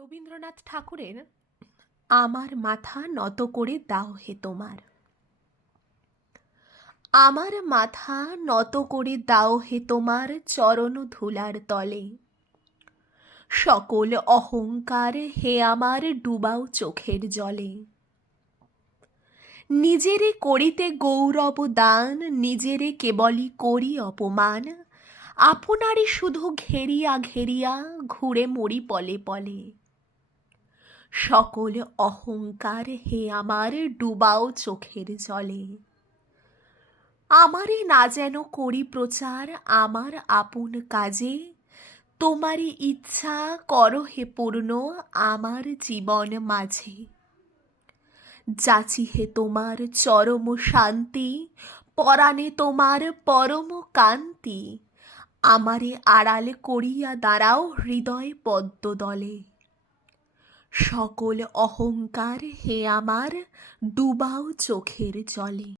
রবীন্দ্রনাথ ঠাকুরের আমার মাথা নত করে দাও হে তোমার। আমার মাথা নত করে দাও হে তোমার চরণ ধুলার তলে। সকল অহংকার হে আমার ডুবাও চোখের জলে। নিজেরে করিতে গৌরব দান, নিজেরে কেবলই করি অপমান। আপনারই শুধু ঘেরিয়া ঘেরিয়া ঘুরে মরি পলে পলে। সকল অহংকার হে আমার ডুবাও চোখের জলে। আমারে না যেন করি প্রচার আমার আপন কাজে। তোমারই ইচ্ছা করো হে পূর্ণ আমার জীবন মাঝে। যাচি হে তোমার চরম শান্তি, পরাণে তোমার পরম কান্তি। আমারে আড়াল করিয়া দাঁড়াও হৃদয় পদ্মদলে। সকল অহংকার হে আমার ডুবাও চোখের জলে।